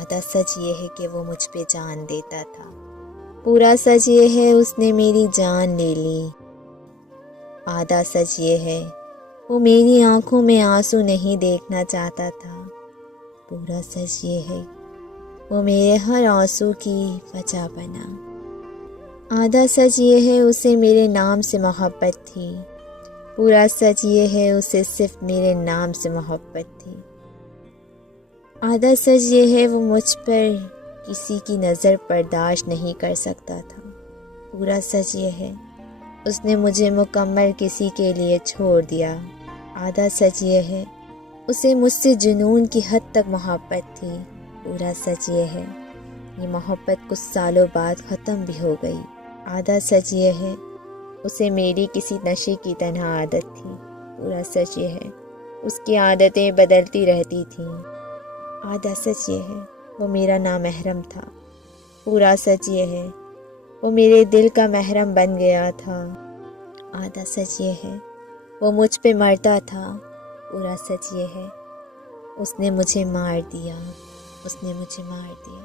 آدھا سچ یہ ہے کہ وہ مجھ پہ جان دیتا تھا، پورا سچ یہ ہے اس نے میری جان لے لی۔ آدھا سچ یہ ہے وہ میری آنکھوں میں آنسو نہیں دیکھنا چاہتا تھا، پورا سچ یہ ہے وہ میرے ہر آنسو کی وجہ بنا۔ آدھا سچ یہ ہے اسے میرے نام سے محبت تھی، پورا سچ یہ ہے اسے صرف میرے نام سے محبت تھی۔ آدھا سچ یہ ہے وہ مجھ پر کسی کی نظر برداشت نہیں کر سکتا تھا، پورا سچ یہ ہے اس نے مجھے مکمل کسی کے لیے چھوڑ دیا۔ آدھا سچ یہ ہے اسے مجھ سے جنون کی حد تک محبت تھی، پورا سچ یہ ہے یہ محبت کچھ سالوں بعد ختم بھی ہو گئی۔ آدھا سچ یہ ہے اسے میری کسی نشے کی طرح عادت تھی، پورا سچ یہ ہے اس کی عادتیں بدلتی رہتی تھیں۔ آدھا سچ یہ ہے وہ میرا نامحرم تھا، پورا سچ یہ ہے وہ میرے دل کا محرم بن گیا تھا۔ آدھا سچ یہ ہے وہ مجھ پہ مرتا تھا، پورا سچ یہ ہے اس نے مجھے مار دیا، اس نے مجھے مار دیا۔